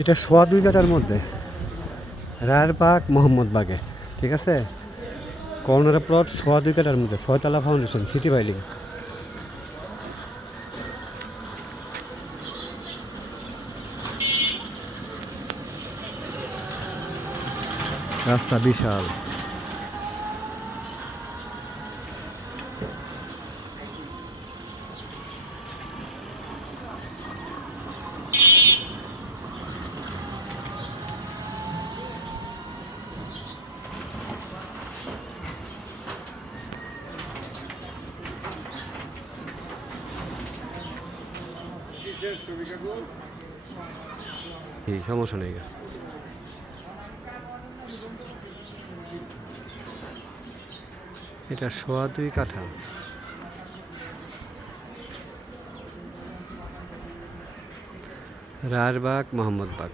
এটা সোয়া দুই কাটার মধ্যে। রায়েরবাগ মোহাম্মদবাগে ঠিক আছে? কর্নার প্লট সোয়া দুই কাটার মধ্যে, ছয়তলা ফাউন্ডেশন সিটি বাইলিং রাস্তা বিশাল। এই সমস্যা নেই এটা সোয়া দুই কাঠা মোহাম্মদ মোহাম্মদবাগ